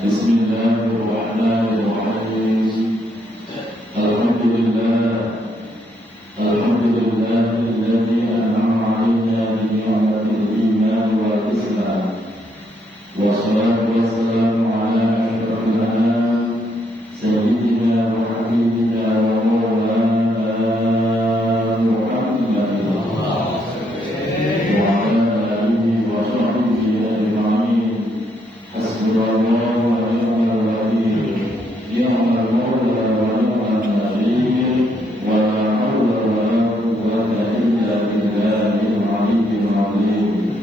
Bismillahirrahmanirrahim. Alhamdulillahilladzi an'ama 'alaina bi ni'matil iman wal islam. Wassalatu wassalamu ala asyrafil anam sayyidina wa habibina wa maulana Muhammad wa ala alihi wa sahbihi ajma'in. Hasbunallahu wa ni'mal wakeel, ni'mal maula wa ni'mal nasir, wa la haula wa la quwwata illa billahil aliyyil azim.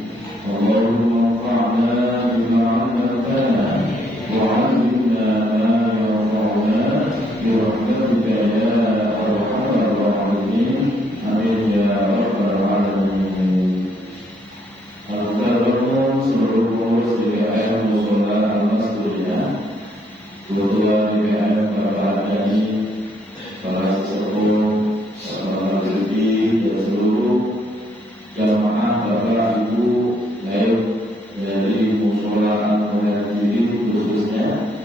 Allahumma anfa'na bima 'allamtana wa 'allimna ma yanfa'una bi rahmatika ya arhamar rahimin. Amin ya rabbal alamin. Al-Qadr seluruh pengurus DPR Musola Al-Masduriyah, ketua DPR para hadani, para sesepuh, para rezeki, dan seluruh jamaah bapak ibu baik dari Musola Al-Muhajirin khususnya,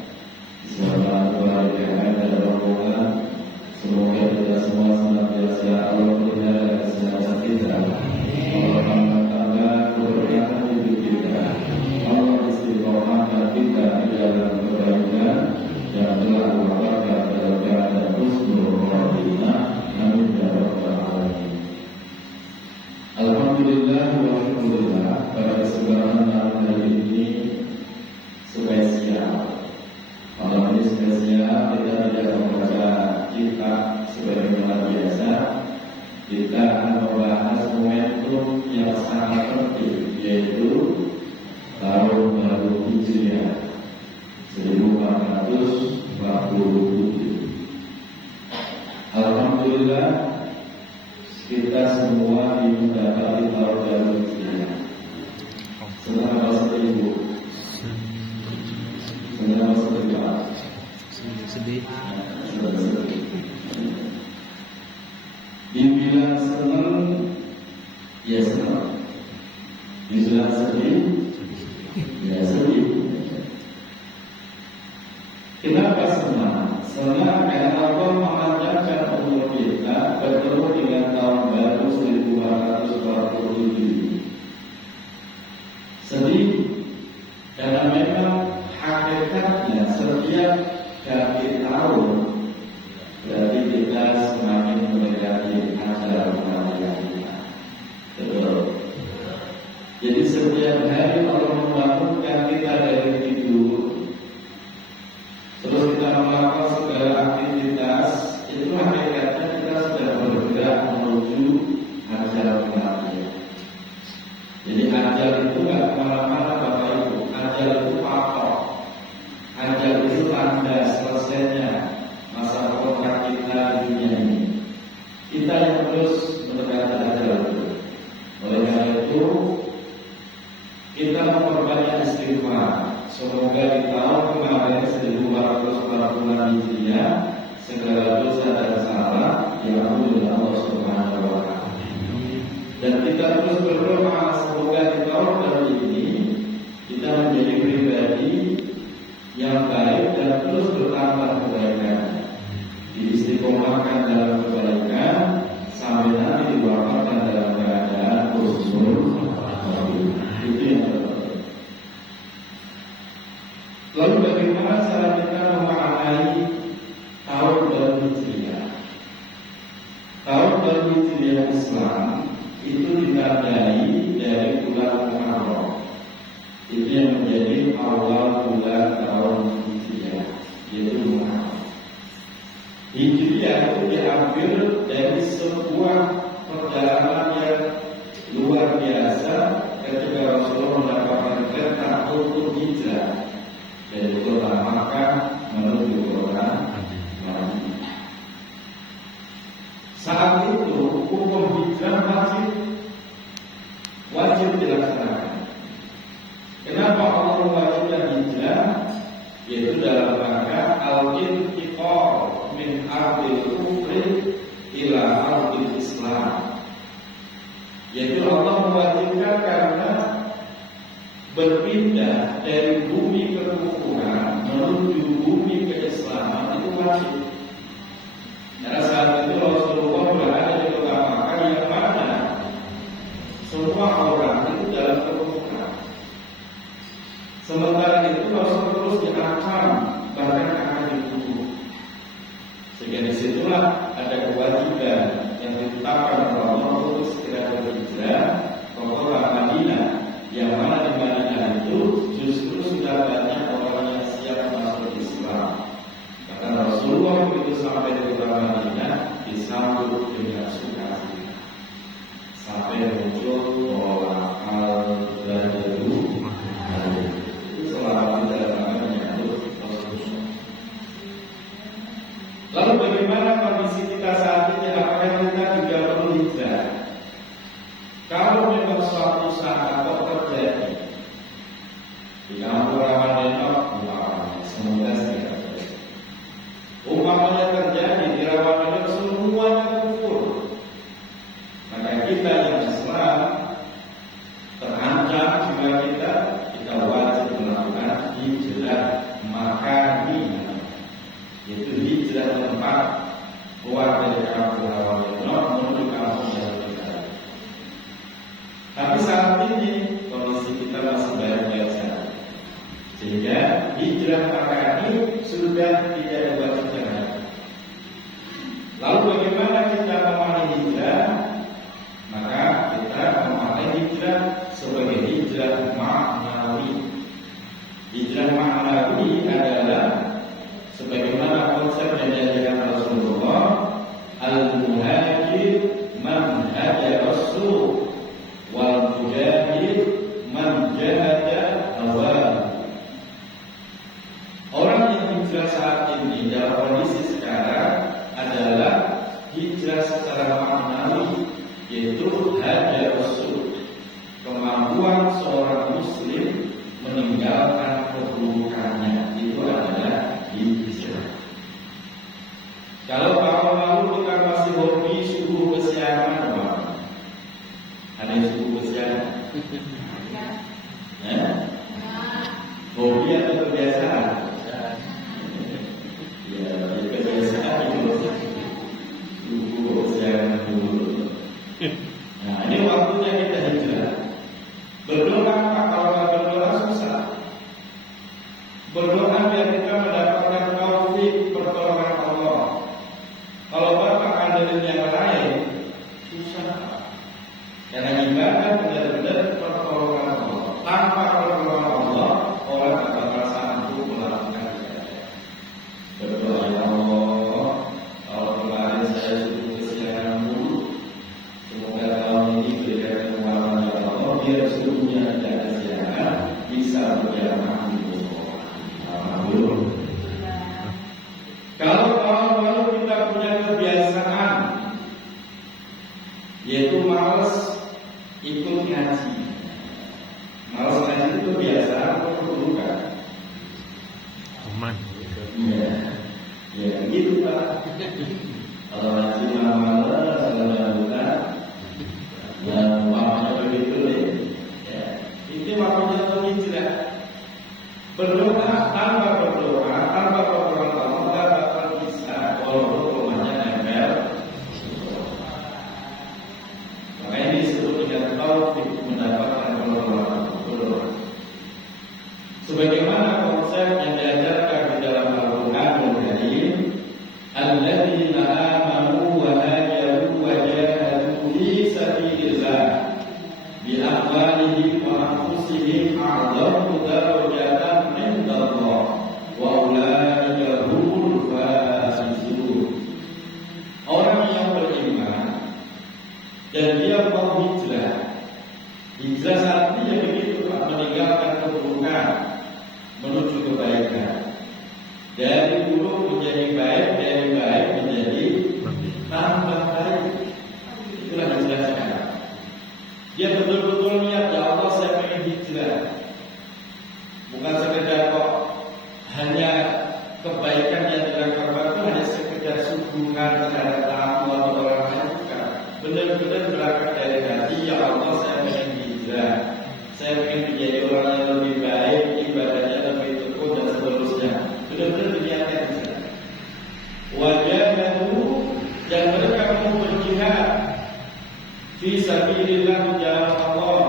beserta ketua DPR dan rombongan. Semoga kita semua senantiasa Allah pelihara kesehatan kita, Allah tambah keberkahan hidup kita, Allah istiqomahkan kita di dalam kebaikan dan telah wafatkan dalam keadaan husnul khotimah. Amin ya rabbal alamin. Alhamdulillah wa syukurillah, pada kesempatan malam hari ini spesial. Malam ini spesial, kita tidak membaca kitab sebagaimana biasa. Kita akan membahas momentum yang sangat penting, yaitu tahun baru Hijriah 1447. Alhamdulillah, kita semua dimudahkan di tahun baru Hijriah. Senang apa sedih, Bu? Senang apa sedih, Pak? Sedih. Dibilang senang, ya senang. Dibilang sedih, ya sedih. Kenapa senang? Senang karena Allah memanjangkan umur kita bertemu dengan tahun baru 1447. Sedih karena memang hakikatnya setiap ganti tahun berarti kita semakin mendekati ajal kematian kita. Betul. Jadi setiap hari Allah membangunkan kita dari tidur, terus kita melakukan segala aktivitas, itu hakikatnya kita sudah bergerak menuju ajal kematian. Jadi ajal itu nggak kemana-mana Bapak Ibu. Ajal itu patok. Ajal itu tanda selesainya masa kontrak kita di dunia ini. Kita yang terus mendekati ajal itu. Oleh karena itu, kita memperbanyak istighfar. Semoga di tahun kemarin 1440 Hijriah segala dosa dan salah diampuni oleh Allah Subhanahu wa Ta'ala. Dan kita terus berdoa semoga di tahun baru ini kita menjadi pribadi yang baik dan terus bertambah kebaikan, diistiqomahkan dalam kebaikan sampai nanti diwafatkan dalam keadaan husnul khotimah. Itu yang terpenting. Lalu bagaimana cara kita memaknai tahun baru Hijriah? Tahun baru Hijriah Islam itu ditandai dari bulan Muharram. Itu yang menjadi awal bulan tahun Hijriah, yaitu Muharram. Hijriah itu diambil dari sebuah perjalanan yang luar biasa ketika Rasulullah mendapatkan perintah untuk hijrah dari kota Makkah menuju kota Madinah. Saat itu hukum hijrah wajib dilaksanakan. Kenapa Allah mewajibkan hijrah? Yaitu dalam rangka al-intiqal min ardil kufri ila ardil Islam. Yaitu Allah mewajibkan karena berpindah dari bumi kekufuran Sehingga disitulah ada kewajiban yang ditetapkan oleh Allah untuk segera berhijrah ke kota Madinah, yang mana di Madinah itu justru sudah banyak orang yang siap masuk Islam. Karena Rasulullah begitu sampai di kota Madinah disambut dengan sukacita, sampai muncul tolak al-badru. Itu selama dalam menyambut Rasulullah. Lalu bagaimana kondisi kita saat ini? Apakah kita juga perlu hijrah? Kalau memang suatu saat terjadi di kampung Ramadhan, semoga tidak terjadi. Umpamanya terjadi di Ramadhan semuanya kufur, maka kita yang Islam terancam juga kita wajib melakukan hijrah makani, yaitu hijrah tempat keluar dari kampung Ramadhan menuju kampung yang lebih baik. Tapi saat ini kondisi kita masih baik-baik saja, sehingga hijrah makani sudah tidak diwajibkan lagi. Lalu bagaimana kita memahami hijrah? Maka kita memahami hijrah sebagai hijrah ma'nawi. Hijrah ma'nawi adalah sebagaimana konsep yang diajarkan Rasulullah, al-muhajir man hajara as-suq wal mujahid man jahada hawa. Orang yang hijrah saat ini dalam kondisi sekarang adalah hijrah secara maknawi, yaitu hajar as-suq, kemampuan seorang muslim meninggalkan keburukannya, itu adalah hijrah. Kalau tahun lalu kita masih hobi suku kesianan, ada yang suku kesianan? Hobi atau kebiasaan? Ya, kebiasaan itu suku kesianan dulu. Nah, ini waktunya kita hijrah. Berdoa, kalau nggak berdoa susah. Berdoa biar kita mendapatkan taufik pertolongan Allah. Kalau Bapak ada yang lain, susah. Karena ibadah benar-benar pertolongan Allah. Tanpa pertolongan Allah, orang akan merasa mampu melakukan ibadah. Berdoa, ya Allah, kalau kemarin saya suruh kesianan dulu, semoga tahun ini berikan kekuatan ya Allah, biar suruhnya tidak kesianan, bisa berjamaah di musola. Alhamdulillah. Kalau tahun lalu kita punya kebiasaan, yaitu malas ikut ngaji. Malas ngaji itu kebiasaan atau keburukan? Aman. Iya, ya gitu Pak. Kalau ngaji malas, kalau bukan, ya mamanya begitu deh. Ya, ini waktunya untuk hijrah. Berdoa, tanpa berdoa, tanpa pertolongan Allah, tidak bakal bisa. Walaupun rumahnya nempel. Makanya disebut dengan taufik, mendapatkan pertolongan Allah. Sebagaimana konsep yang diajarkan di dalam Al-Qur'anul Karim, alladzina amanu wa hajaru wa jahadu fi sabilillah bi amwalihim wa anfusihim a'zamu darajatan 'inda Allah wa ulaika humul faizun. Orang yang beriman dan dia mau hijrah. Hijrah saat ini begitu, meninggalkan keburukan menuju kebaikan. Dari buruk menjadi baik, dari baik menjadi tambah baik. Itulah hijrah sekarang. Dia betul-betul niat, ya Allah saya ingin hijrah. Bukan sekedar kok hanya kebaikan yang dilakukan itu hanya sekedar suguhan terhadap tamu atau orang lain, bukan. Benar-benar berangkat dari hati, ya Allah saya ingin hijrah. Saya ingin menjadi orang yang lebih baik, ibadahnya lebih tekun dan seterusnya. Benar-benar diniatkan hijrah. Wajahmu dan mereka mau berjihad fi sabilillah di jalan Allah.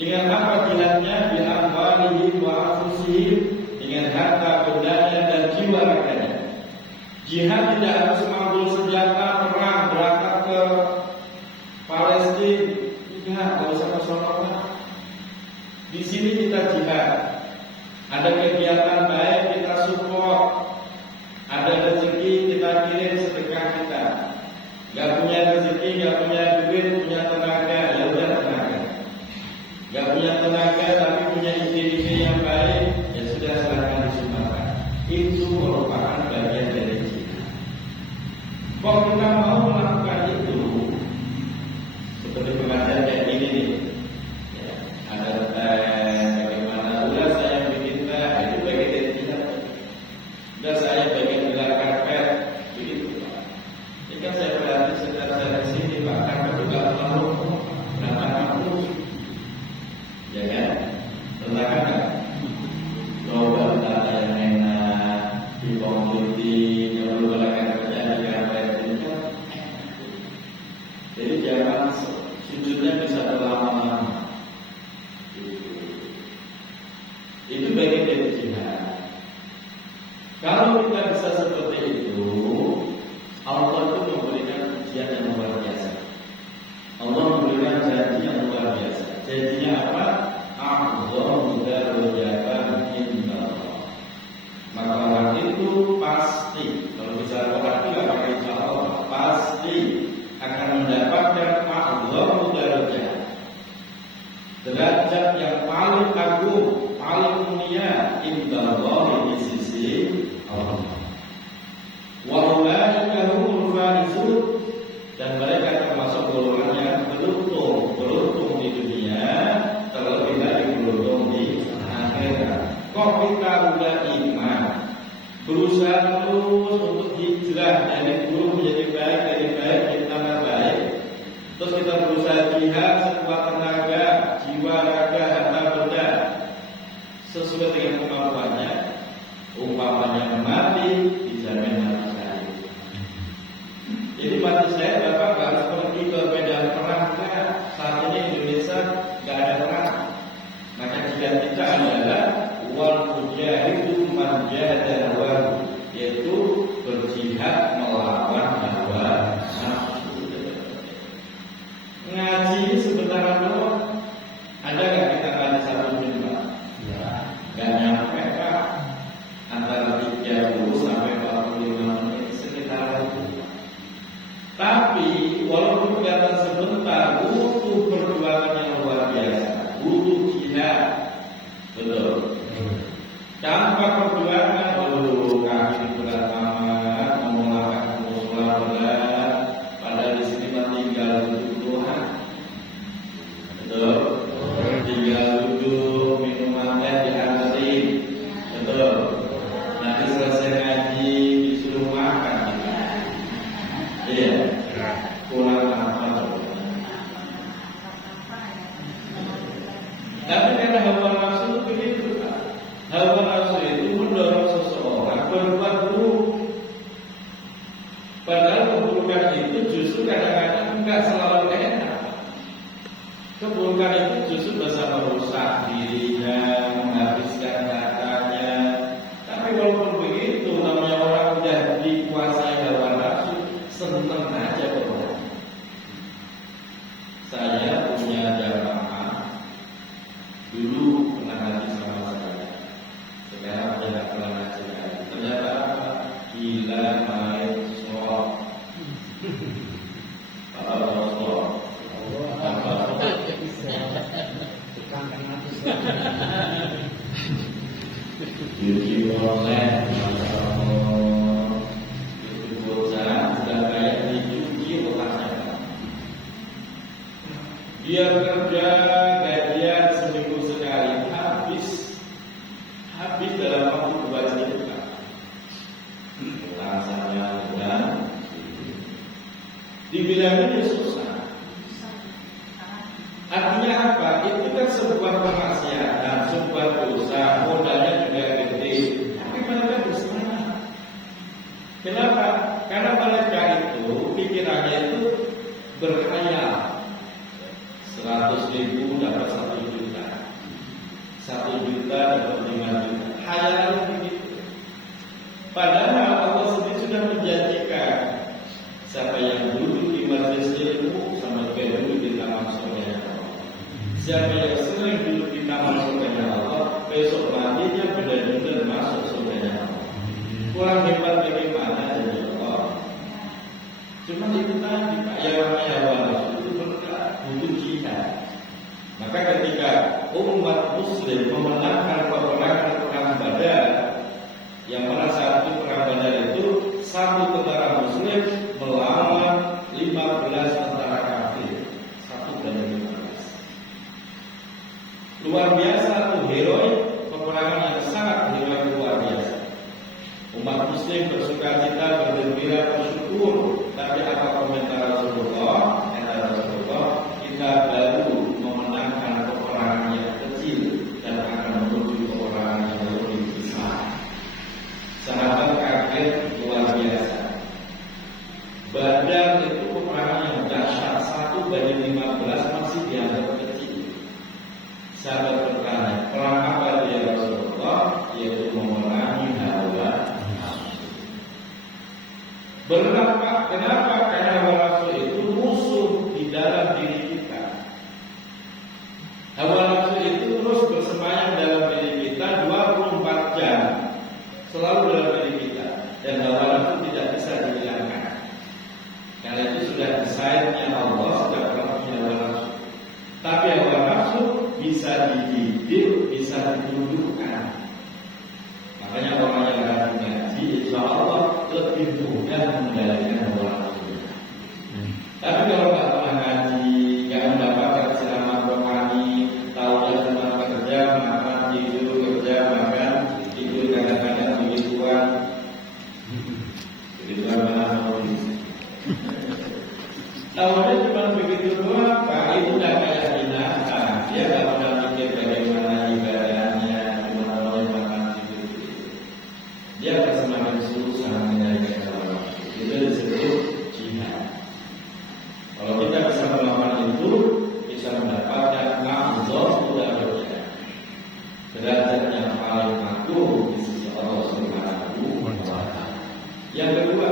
Dengan apa jihadnya? Bi amwalihim wa anfusihim, dengan harta bendanya dan jiwa raganya. Jihad tidak harus mengambil senjata perang berangkat ke Palestina. Tidak usah ke sono. Di sini kita jihad. Ada kegiatan baik kita support. Ada rezeki kita kirim sedekah kita. Gak punya rezeki, gak punya duit, punya tenaga, ya udah tenaga. Gak punya tenaga tapi punya ide-ide yang baik, ya sudah silahkan disumbangkan. Itu merupakan bagian dari jihad. Kok kita mau melakukan itu? Seperti pengajian kayak gini nih, ya, ada bagaimana udah saya bikin teh, itu bagian dari jihad. Udah saya bagian gelar karpet, begitu Pak. Ini kan saya berarti sekitar saya di sini Pak, karpet juga terlalu berantakan terus, ya kan? Berantakan kan? Coba tata yang enak, di komoditi, yang belum ada karpetnya di karpet ini kan. Jadi jangan sujudnya bisa berlama-lama. Itu bagian dari jihad. Kalau kita bisa seperti itu, Allah itu memberikan ujian yang luar biasa. Allah memberikan janji yang luar biasa. Janjinya apa? A'dhamu darajatan indallah. Maka orang itu pasti, kalau bisa orang itu gak pakai insya Allah, pasti akan mendapatkan a'dhamu darajat, derajat yang paling agung, paling mulia indallah di sisi Allah. Wa ulaika humul faizun, dan mereka termasuk golongan yang beruntung di dunia, terlebih lagi beruntung di akhirat. Kok kita udah iman, berusaha terus untuk hijrah dari buruk menjadi baik, dari baik menjadi tambah baik, terus kita berusaha jihad sekuat tenaga, jiwa, raga, harta benda sesuai dengan kemampuannya. Umpamanya mati, dijamin mati syahid. Jadi mati syahid Bapak harus pergi ke medan perang. Saat ini Indonesia nggak ada perang. Maka jihad kita adalah wal mujahidu man jahada hawahu, yaitu berjihad melawan hawa nafsu. Ngaji sebentar doang. Ada nggak kita ngaji 1 jam Pak? Nggak nyampe Pak. Antara 30 sampai 45 menit sekitar itu. Tapi walaupun kelihatan sebentar, butuh perjuangan yang luar biasa, butuh jihad, betul. Tanpa perjuangan, kaki berat amat, ngomong akan musulah berat, padahal di sini mah tinggal duduk doang, betul. Tinggal duduk, minum teh dianterin, betul. Nanti selesai ngaji disuruh makan, iya. Kurang apa? Tapi karena hawa nafsu itu begitu, Pak. Hawa nafsu itu mendorong seseorang berbuat buruk. Padahal keburukan itu justru kadang-kadang enggak selalu enak. Keburukan itu justru bisa merusak dirinya, menghabiskan hartanya. Tapi walaupun begitu, namanya orang udah dikuasai hawa nafsu, seneng aja kok. Saya punya jamaah dulu pernah ngaji sama saya. Sekarang dia nggak pernah ngaji lagi. Ternyata apa? Gila main slot. Apa slot? Apa? Judi online, itu bocah sudah kayak dicuci otaknya. Dia kerja gajian seminggu sekali, habis dalam waktu 2 juta. Rasanya dan dibilangnya dia susah. Artinya apa? Itu kan sebuah kemaksiatan, sebuah dosa, modalnya juga gede. Tapi mereka bersemangat. Kenapa? Karena mereka itu pikirannya itu berkhayal. 100.000 dapat 1 juta, 1 juta dapat 5 juta. Hayalan begitu. Padahal Allah sendiri sudah menjamin Kenapa? Karena hawa nafsu itu musuh di dalam diri kita. Hawa nafsu itu terus bersemayam dalam diri kita 24 jam, selalu dalam diri kita. Dan hawa nafsu tidak bisa dihilangkan. Karena itu sudah desainnya Allah, sudah punya hawa nafsu. Tapi hawa nafsu bisa dididik, bisa ditundukkan. Makanya orang yang rajin ngaji, insya Allah lebih mudah mengendalikan hawa nafsu. Tapi kalau nggak pernah ngaji, nggak mendapatkan ceramah rohani, tahunya cuma kerja, makan, tidur, kerja, makan, tidur, kadang-kadang begituan. Begituan mana mau tahunya cuma begitu doang, Pak. Itu udah kayak binatang. Dia nggak pernah mikir bagaimana ibadahnya, cuma tahunya makan, tidur. Dia akan semakin susah mengendalikan hawa nafsu. Itu disebut jihad. Kalau kita bisa melakukan itu, bisa mendapatkan afdhal darajat, derajat yang paling agung di sisi Allah Subhanahu wa Ta'ala. Yang kedua,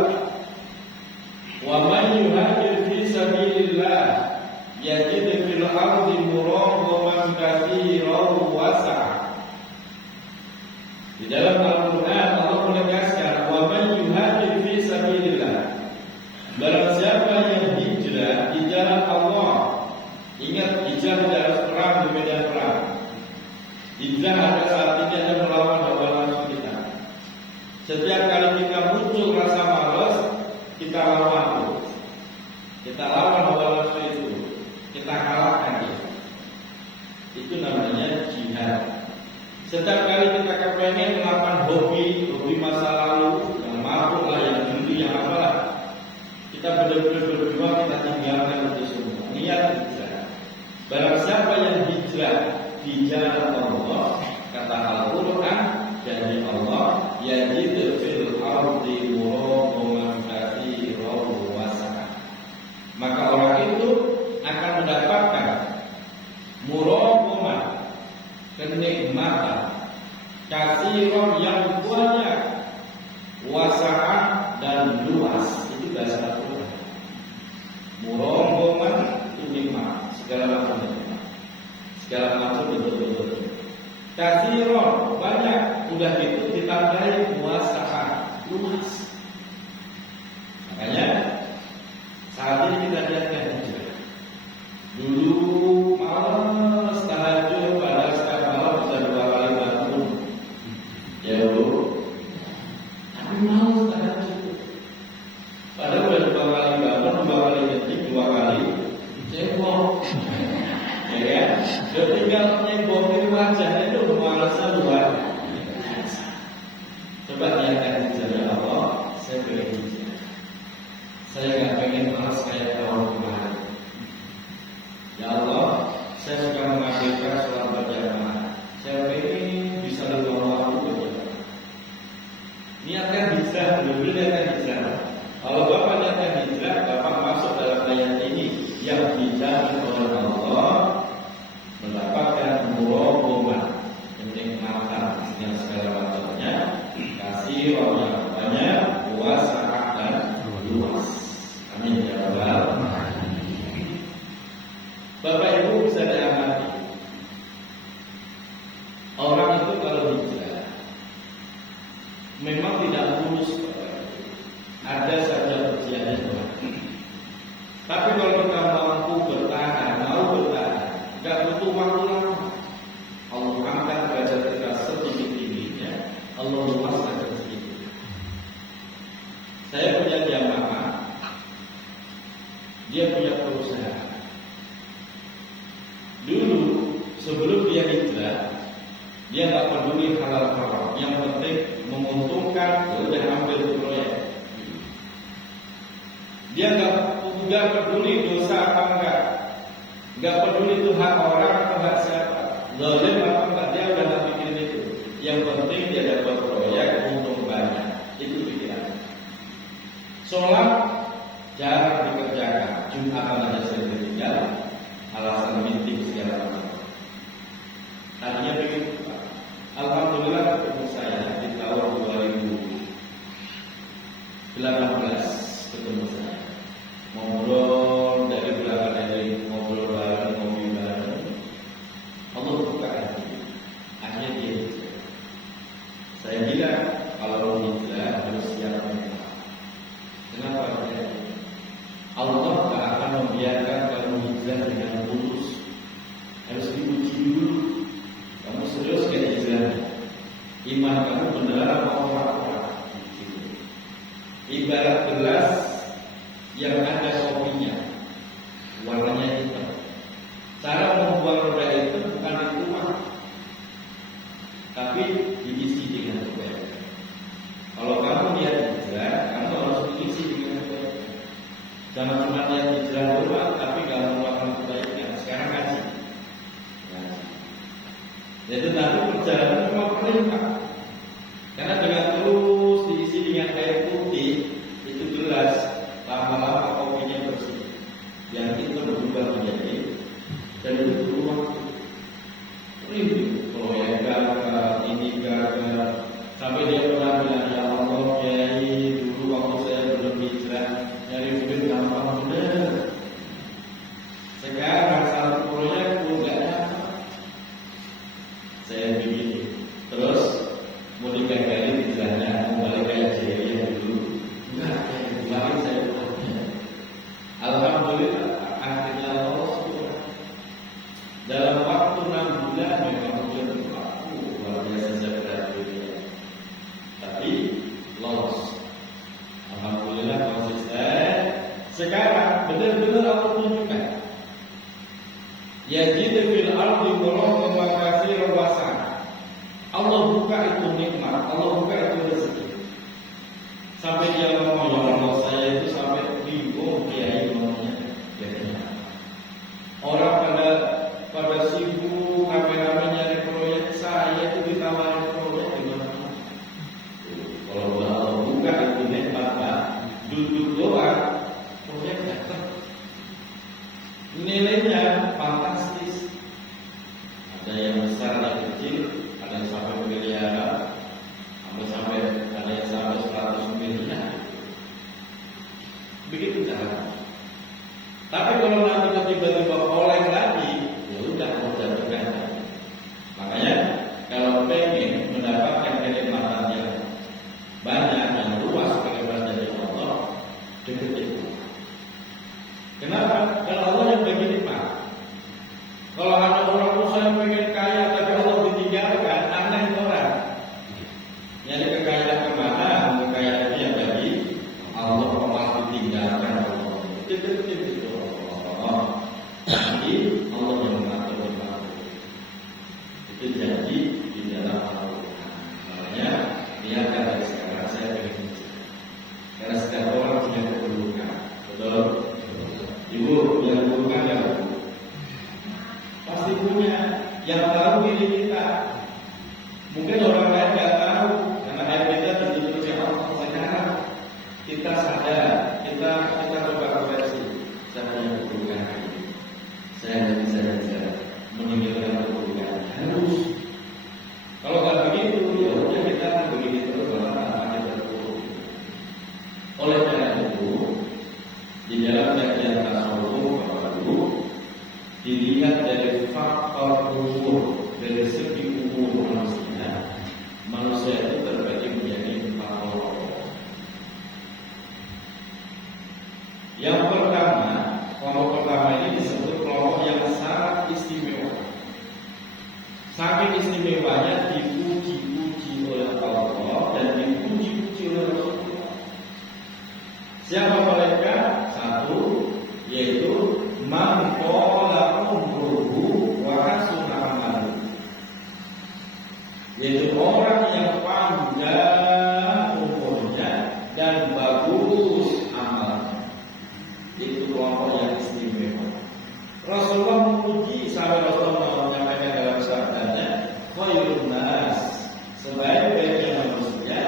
wa man yuhajir fi sabilillah yajid fil ardi muraghaman katsiran wasa'. Di dalam Al-Quran Allah menegaskan wa man yuhajir fi sabilillah, barang siapa yang hijrah di jalan Allah. Ingat, hijrah tidak harus perang di medan perang. Hijrah ada saat ini ada melawan hawa nafsu kita. Setiap kali kita muncul rasa malas, kita lawan itu. Kita lawan hawa nafsu itu. Kita kalahkan dia. Itu namanya jihad. Setiap kali kita kepengen melakukan hobi masa lalu, yang mabuk lah, yang judi, yang apalah, kita benar-benar berjuang, kita tinggalkan itu semua. Niat hijrah. Barang siapa yang hijrah di jalan Allah, kata Al-Quran, janji Allah, yajid fil ardi muraghaman katsiran wasa'. Maka orang itu akan mendapatkan muraghaman, kenikmatan, katsiran yang banyak, wasa' dan luas. Itu bahasa Al-Quran. Muraghaman itu nikmat, segala macam nikmat, segala macam bentuk-bentuk. Katsiran banyak, udah itu ditambahi wasa' luas. Makanya saat ini kita lihatkan hijrah. Dulu malas tahajud, pada setiap malam bisa 2 kali bangun. Ya Bu, tapi malas tahajud. Padahal udah 2 kali bangun, 2 kali nyetik, 2 kali cebok. Ya kan? Udah tinggal nyebokin wajahnya itu malasnya luar biasa. Coba lihatkan hijrah Allah, saya pengen hijrah. Saya nggak pengen malas kayak tahun kemarin. Ya Allah, saya suka menghadirkan sholat berjamaah. Saya pengen bisa lebih waktu berjamaah. Niatkan hijrah, benar-benar niatkan hijrah. Kalau Bapak niatkan hijrah, Bapak masuk dalam ayat ini yang dijamin oleh Allah, mendapatkan muraghaman, kenikmatan yang segala macamnya, kasih orang yang banyak, wasa' dan luas. Amin ya rabbal alamin. Bapak Ibu bisa diamati, orang itu kalau hijrah memang tidak lulus, ada saja ujiannya. Tapi kalau kita mampu bertahan, mau bertahan, nggak butuh waktu lama. Allah angkat derajat kita setinggi-tingginya, Allah luaskan sedikit. Saya punya jamaah, dia punya perusahaan. Dulu sebelum dia hijrah, dia nggak peduli halal haram, yang penting menguntungkan, udah ambil proyek. Dia nggak peduli dosa apa nggak peduli itu hak orang atau hak siapa, zalim apa enggak, dia udah nggak pikirin itu. Yang penting dia dapat proyek, untung banyak, itu pikiran. Sholat jarang dikerjakan, Jumatan aja sering ditinggal, alasan meeting segala macam. Tadinya begitu, Pak. Alhamdulillah ketemu saya di tahun 2018 ketemu saya. kalau hijrah harus siap mental. Kenapa? Allah tak akan membiarkan kamu hijrah dengan tulus. Harus diuji dulu. Kamu serius ke hijrah? Iman kamu benar apa orang-orang? Ibarat gelas yang ada kopinya, warnanya hitam. Cara membuang roda itu bukan dituang, tapi diisi dengan kebaikan. Kalau kamu lihat hijrah, kamu harus diisi dengan kebaikan. Jangan cuma lihat hijrah doang, tapi kalau melakukan kebaikan. Sekarang ngaji. Jadi nanti perjalanan cuma perintah. Karena dengan terus diisi dengan air putih, itu jelas lama-lama kopinya bersih. Yang itu berubah menjadi dan itu berubah. Ini proyek gagal, ini gagal. Sampai dia pernah bilang, ya Allah, Kiai, dulu waktu saya belum hijrah, nyari duit gampang bener. Sekarang satu proyek enggak dapat. Saya begini, terus mau digagalin hijrahnya, kembali kayak jahiliyah dulu. Enggak, kayak saya punya. Alhamdulillah, akhirnya Allah sudah. Dalam waktu 6 bulan memang hujan berlaku luar biasa berat dunia. Tapi lolos. Alhamdulillah konsisten. Sekarang benar-benar Allah tunjukkan. Yajidu fil ardi murahman wa katsiran wasana. Allah buka itu nikmat, Allah buka itu rezeki. Sampai dia ngomong, ya Allah, saya itu sampai bingung kiai ngomongnya. Orang pada sibuk rame-rame nyari proyek, saya itu ditawarin proyek gimana? Kalau Allah buka itu nikmat, duduk doang, proyek datang. Nilainya fantastis. Ada yang besar, ada yang kecil, ada yang sampai miliaran, ada yang sampai 100 miliar. Begitu cara. Tapi kalau nanti tiba-tiba oleh lagi, ya udah jatuhkan. Makanya kalau pengen mendapatkan kenikmatan yang banyak, yang luas, kenikmatan dari Allah, deketin. Kenapa? Karena Allah yang bagi nikmat. Kalau ada orang usaha pengen kaya tapi Allah ditinggalkan, aneh orang. Nyari kekayaan kemana? Kekayaan dia bagi Allah malah ditinggalkan Allah. Deketin itu Allah. Nanti Allah yang mengatur nikmat. Itu jadi di dalam Al-Quran. Makanya niatkan dari sekarang saya ingin hijrah. Karena setiap orang punya kebutuhan. Betul? Ibu punya kebutuhan ya? Pasti punya. Yang tahu diri kita. Mungkin orang lain nggak tahu karena ayat kita ditutup Allah. Sekarang kita sadar, kita coba koreksi. Saya punya kebutuhan ini. Saya bisa meninggalkan kebutuhan. Harus. Kalau nggak begitu, ya udah kita akan begini terus akan terpuruk. Oleh karena itu, di dalam kajian tasawuf baru dilihat dari faktor umur, dari segi umur manusia itu terbagi menjadi 4 kelompok. Yang pertama, kelompok pertama ini disebut kelompok yang sangat istimewa. Saking istimewanya dipuji-puji oleh Allah dan dipuji-puji oleh Rasulullah. Siapa mereka? Satu, yaitu man qala umruhu wa hasuna amaluhu. Yaitu orang yang panjang umurnya dan bagus amalnya. Itu kelompok yang istimewa. Rasulullah memuji, sampai Rasulullah menyampaikan dalam sabdanya, khairun nas, sebaik-baiknya manusia,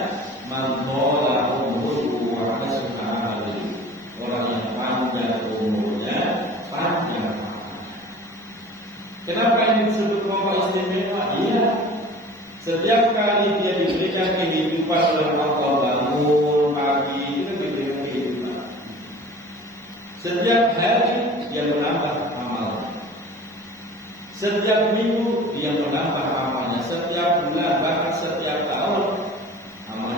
man qala umruhu wa hasuna amaluhu. Orang yang panjang umurnya, panjang amalnya. Kenapa ini disebut kelompok istimewa? Iya. Setiap kali dia diberikan kehidupan oleh Allah, bangun pagi, itu diberikan kehidupan. Setiap hari dia menambah amalnya. Setiap minggu dia menambah amalnya. Setiap bulan, bahkan setiap tahun amal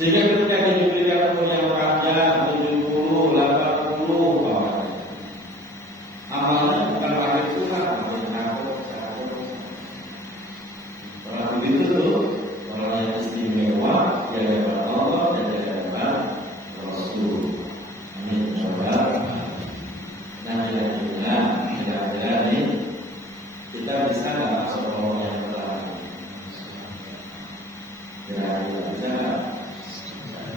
Sehingga ketika dia diberikan umur yang panjang 70, 80 bawahnya, amalnya bukan pakai Tuhan, pakai takut. Kalau begitu tuh orang yang istimewa, dia dapat Allah dan dia dapat Rasul. Ini coba. Nah, kira-kira nih kita bisa nggak masuk orang yang terakhir? Kira-kira bisa nggak?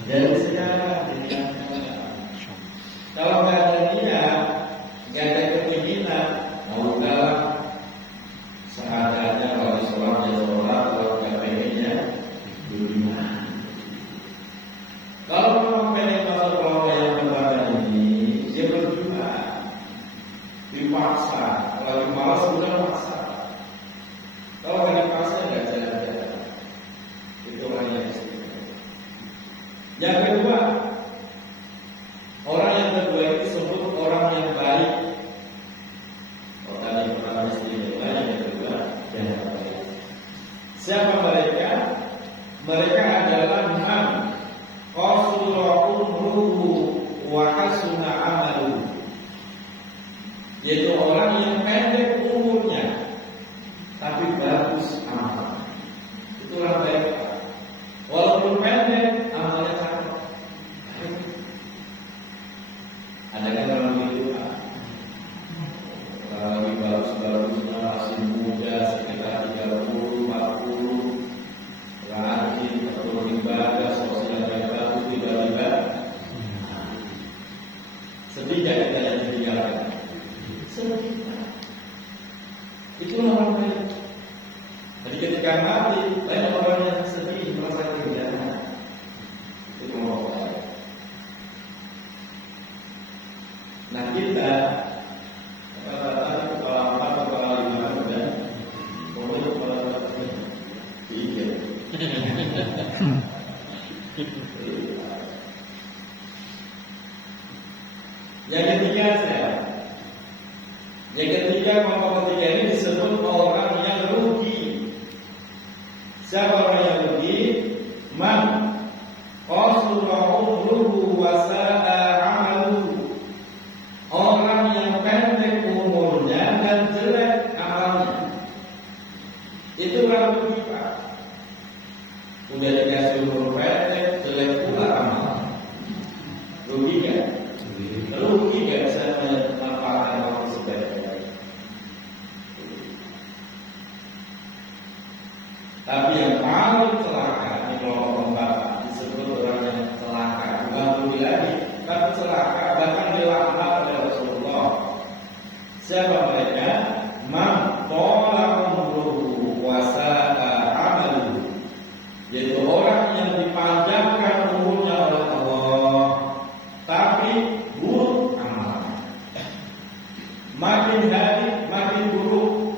Jadi sekarang kalau nggak ada niat, nggak ada keinginan, mau enggak seadanya kalau sholat ya sholat, kalau nggak pengennya dunia. Kalau memang pengen masuk kelompok yang berbeda ini, dia berjuang, dipaksa. Kalau dimalas sudah paksa. Kalau nggak dipaksa nggak jalan-jalan. Itu orang yang istimewa. Yang kedua, orang yang kedua itu disebut orang yang baik. Kalau tadi pertama istimewa, yang kedua yang baik. Siapa mereka? Mereka adalah man qasura umruhu wa hasuna amaluhu, yaitu orang yang pendek umurnya tapi bagus amal. Itu orang baik. Walaupun pendek, amalnya cakep. Ada kan orang begitu, lagi bagus-bagusnya masih muda sekitar 30, 40, rajin, betul ibadah, sosial yang bagus, tiba-tiba sedih kita yang ditinggalkan. Sedih. Itu orang baik. Jadi ketika mati, banyak orang yang sedih, merasa kehilangan. Itu orang baik. Nah kita, kata-kata kepala 4, kepala 5, dan pokoknya kepala 3. Yang ketiga saya. Yang ketiga, kelompok ketiga ini disebut orang yang rugi. Siapa orang yang rugi? Man qasura umruhu wa sa'a amaluhu. Orang yang pendek umurnya dan jelek amalnya. Itu orang rugi, Pak. Udah dikasih umur pendek, jelek pula amal. Rugi kan? Rugi gak bisa memanfaatkan waktu sebaik-baik. Tapi yang paling celaka di kelompok keempat disebut orang yang celaka, bukan rugi lagi, tapi celaka, bahkan dilaknat oleh Rasulullah. Siapa mereka? Man tala umruhu wa sa'a amaluhu, yaitu orang yang dipanjangkan umurnya oleh Allah, tapi buruk amalnya. Makin hari makin buruk.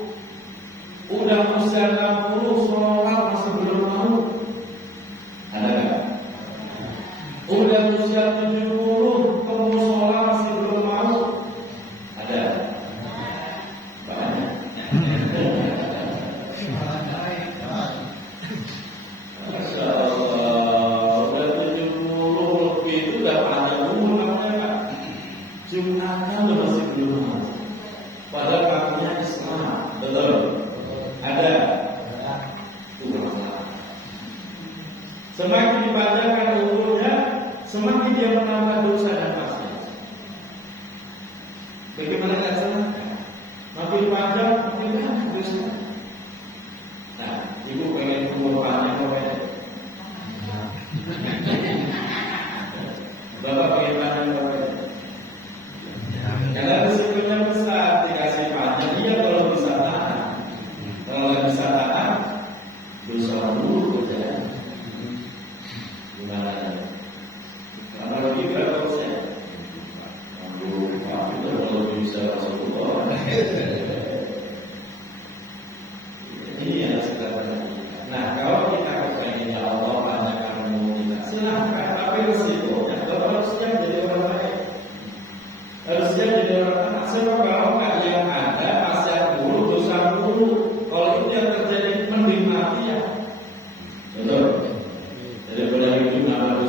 Udah usia 60, sholat masih belum mau. Ada nggak? Udah usia 70, kamu sholat masih belum mau. Ada? Banyak. Masya Allah, udah 70 lebih itu udah panjang umur namanya, Pak. Jumlahnya masih belum mau. Padahal kamunya Islam, betul? Ada. Itu masalah. Semakin dipanjangkan umurnya, semakin dia menambah dosa dan maksiat. Bagaimana rasanya? Makin panjang, makin banyak dosa. Nah, ibu pengen umur panjang apa pendek? Bapak pengen panjang apa pendek? Karena risikonya besar, dikasih panjang, iya kalau bisa tahan. Kalau nggak bisa tahan, dosa dulu saja. Gimana ya? Karena lagi berapa usia? Aduh, Pak, itu kalau bisa Rasulullah. Ini yang kita perhatikan. Nah, kalau kita kepengen ya Allah panjangkan umur kita, silahkan. Tapi risikonya, kalau harusnya jadi orang baik. Harusnya jadi orang taat. Sebab kalau nggak yang ada maksiat dulu, dosa dulu. Kalau itu yang terjadi mending mati ya. Betul. Daripada hidup nambah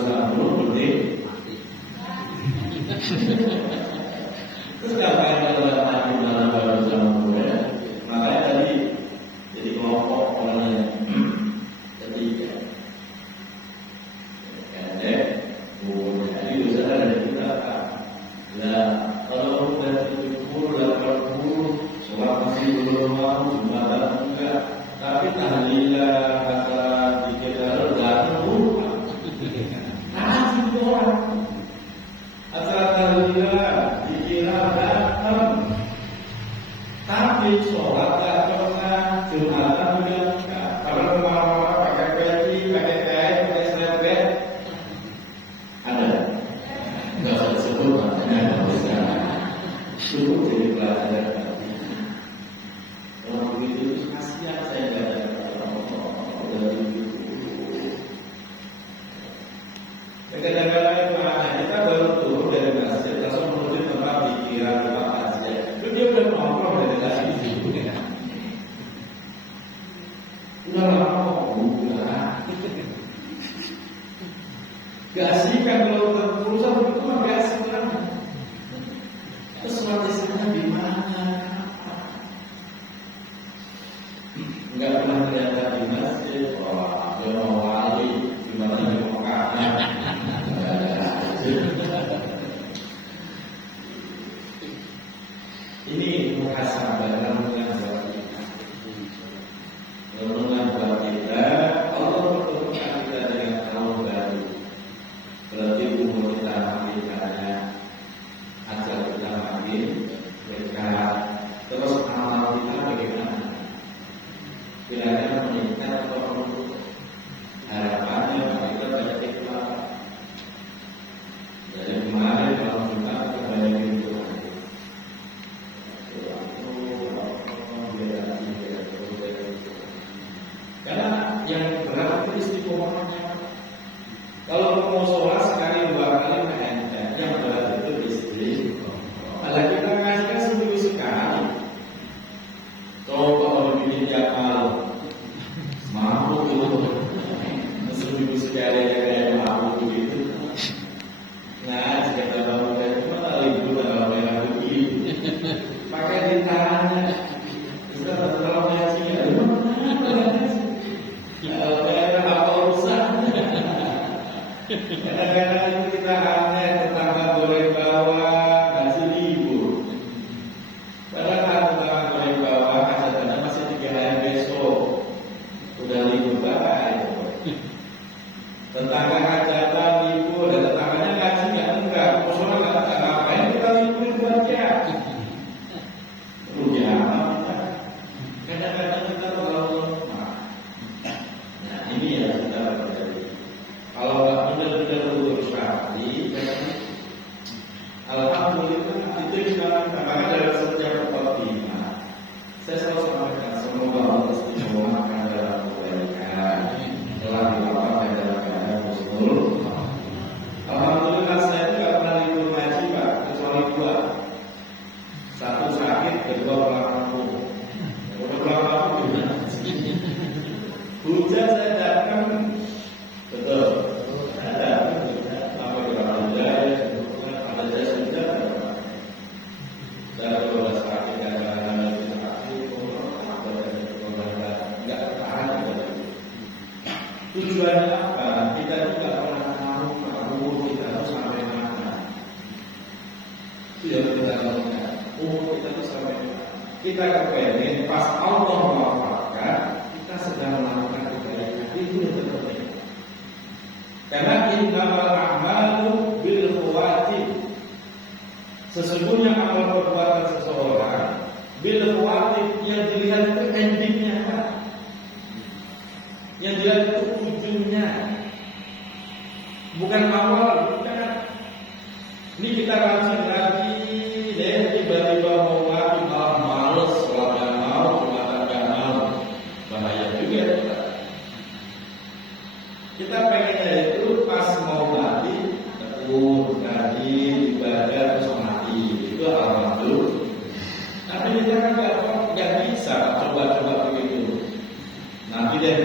tahlilan, acara dikir baru datang lupa. Nanti orang acara tahlilan, dikiran datang, tapi sholat tak pernah, jumatan juga enggak. Kalau kemana-mana pakai peci, pakai kain, pakai serepet, ada? Enggak usah disebut, makanya enggak usah. Cukup jadi pelajaran. Kalau begitu kasihan saya belajar. Kadang-kadang itu anak kita baru turun dari masjid, langsung menuju tempat pikiran, tempat masjid. Itu dia udah nongkrong dari tadi di situ kan? Udah lama udah. Gak asik kan kalau berusaha begitu mah gak asik kan? Terus sholat di sana di mana? Enggak pernah ternyata di masjid. Wah, dia mau wali, gimana dia mau kakak? Ini muhasabah renungan buat kita. Renungan buat kita. Allah pertemukan kita dengan tahun baru. Berarti umur kita makin banyak, ajal kita makin dekat. Terus amal kita bagaimana? Kira-kira meningkat atau menurun? Harapannya kita banyak ikhlas. Dari kemarin kalau kita banyak itu. Karena yang berat itu istiqomahnya. Kalau mau sholat sekali dua kali enteng, yang berat itu istri. Kalau kita ngasihkan seminggu sekali, coba kalau bikin tiap malam, mampu tuh. Seminggu sekali kayak mampu begitu. Nah, jika kita bangun dari mana libur dalam merah begitu, pakai ditanya, kita terlalu ngasihnya, kalau merah apa urusan? Kadang-kadang itu kita aneh, tetangga goreng bawang kasih libur. Padahal tetangga goreng bawang hasilnya masih 3 hari besok, udah libur baik. Tetangga hajatan libur, dan tetangganya ngaji nggak enggak, musola nggak ngapain kita libur buat dia. Rugi amat kita. Kadang-kadang kita terlalu lemah. Nah ini ya kita terjadi. Kalau nggak benar-benar urus hati, alhamdulillah itu sekarang makanya dalam setiap khotimah saya selalu sampaikan semoga Allah istiqomahkan dalam kebaikan, telah dilapangkan dalam keadaan husnul. Alhamdulillah saya tidak pernah libur ngaji Pak, kecuali 2. Satu sakit, kedua pulang kampung. Udah pulang kampung gimana? Hujan saya datang, betul. Ada apa kita ada jaya sudah dari 12 kaki kadang-kadang kita kasih nggak tahan gitu. Tujuannya apa? Kita juga pernah tahu kita harus sampai mana. Tidak kita lakukan. Kita harus sampai mana. Kita kepengen pas Allah mewafatkan kita sedang melakukan kebaikan itu yang terpenting. Karena innamal a'malu bil khawatim. Sesungguhnya amal perbuatan seseorang bil khawatim yang dilihat itu endingnya Pak. Yang dilihat itu ujungnya. Bukan awal, bukan. Ini kita rajin lagi deh, tiba-tiba mau mati malah males, sholat gak mau, jumatan gak mau. Bahaya juga Pak. Kita pengennya itu pas mau mati, tekun, ngaji, ibadah, terus mati. Itu alhamdulillah. Tapi kita kan nggak bisa coba-coba begitu. Nanti deh